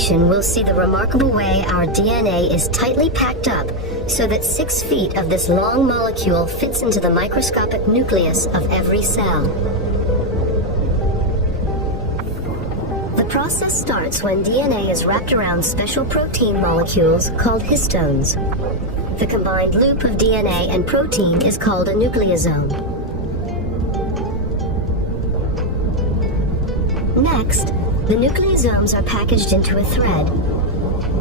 animation, we'll see the remarkable way our DNA is tightly packed up so that 6 feet of this long molecule fits into the microscopic nucleus of every cell. The process starts when DNA is wrapped around special protein molecules called histones. The combined loop of DNA and protein is called a nucleosome. Next, the nucleosomes are packaged into a thread.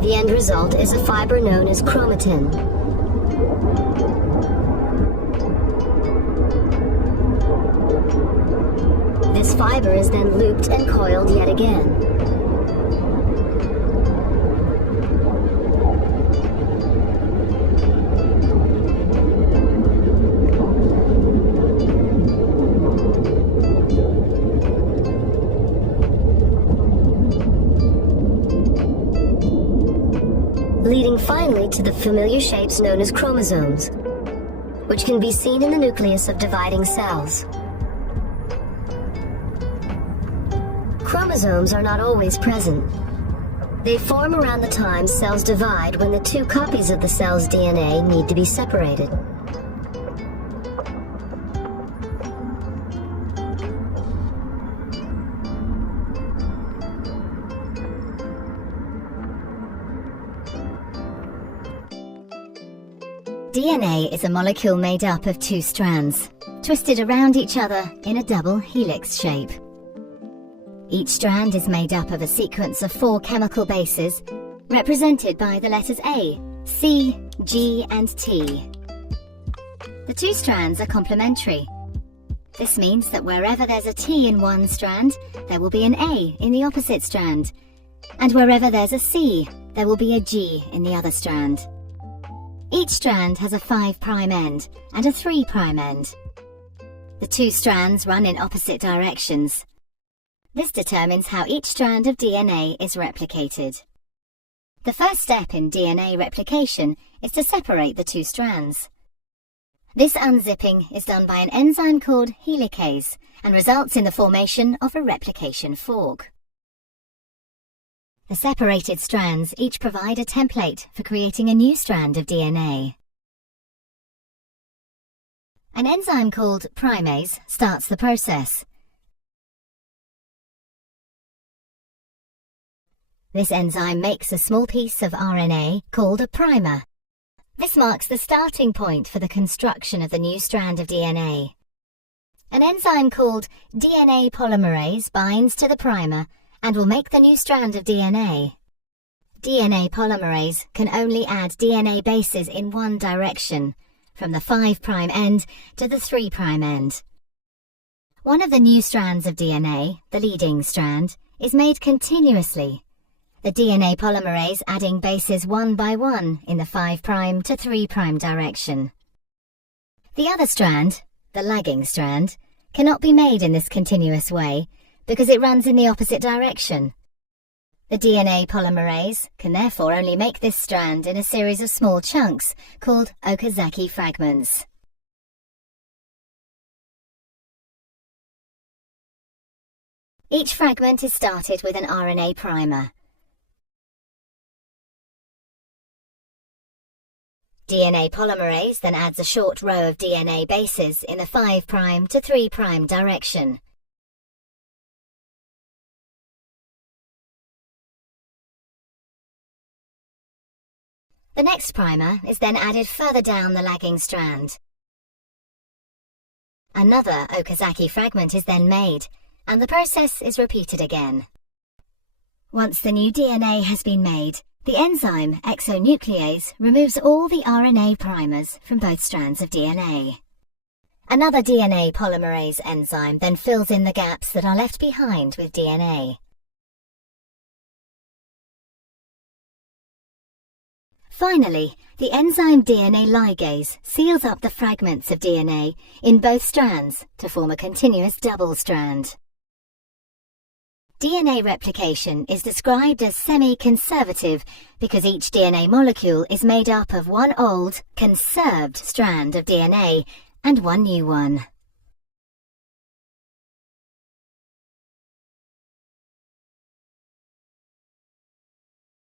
The end result is a fiber known as chromatin. This fiber is then looped and coiled yet again. Leading finally to the familiar shapes known as chromosomes, which can be seen in the nucleus of dividing cells. Chromosomes are not always present. They form around the time cells divide when the 2 copies of the cell's DNA need to be separated. DNA is a molecule made up of 2 strands, twisted around each other in a double helix shape. Each strand is made up of a sequence of 4 chemical bases, represented by the letters A, C, G, and T. The 2 strands are complementary. This means that wherever there's a T in one strand, there will be an A in the opposite strand, and wherever there's a C, there will be a G in the other strand. Each strand has a 5' end and a 3' end. The 2 strands run in opposite directions. This determines how each strand of DNA is replicated. The first step in DNA replication is to separate the 2 strands. This unzipping is done by an enzyme called helicase and results in the formation of a replication fork. The separated strands each provide a template for creating a new strand of DNA. An enzyme called primase starts the process. This enzyme makes a small piece of RNA called a primer. This marks the starting point for the construction of the new strand of DNA. An enzyme called DNA polymerase binds to the primer and will make the new strand of DNA. DNA polymerase can only add DNA bases in one direction, from the 5' end to the 3' end. One of the new strands of DNA, the leading strand, is made continuously, the DNA polymerase adding bases one by one in the 5' to 3' direction. The other strand, the lagging strand, cannot be made in this continuous way because it runs in the opposite direction. The DNA polymerase can therefore only make this strand in a series of small chunks called Okazaki fragments. Each fragment is started with an RNA primer. DNA polymerase then adds a short row of DNA bases in the 5' to 3' direction. The next primer is then added further down the lagging strand. Another Okazaki fragment is then made, and the process is repeated again. Once the new DNA has been made, the enzyme exonuclease removes all the RNA primers from both strands of DNA. Another DNA polymerase enzyme then fills in the gaps that are left behind with DNA. Finally, the enzyme DNA ligase seals up the fragments of DNA in both strands to form a continuous double strand. DNA replication is described as semi-conservative because each DNA molecule is made up of one old, conserved strand of DNA and one new one.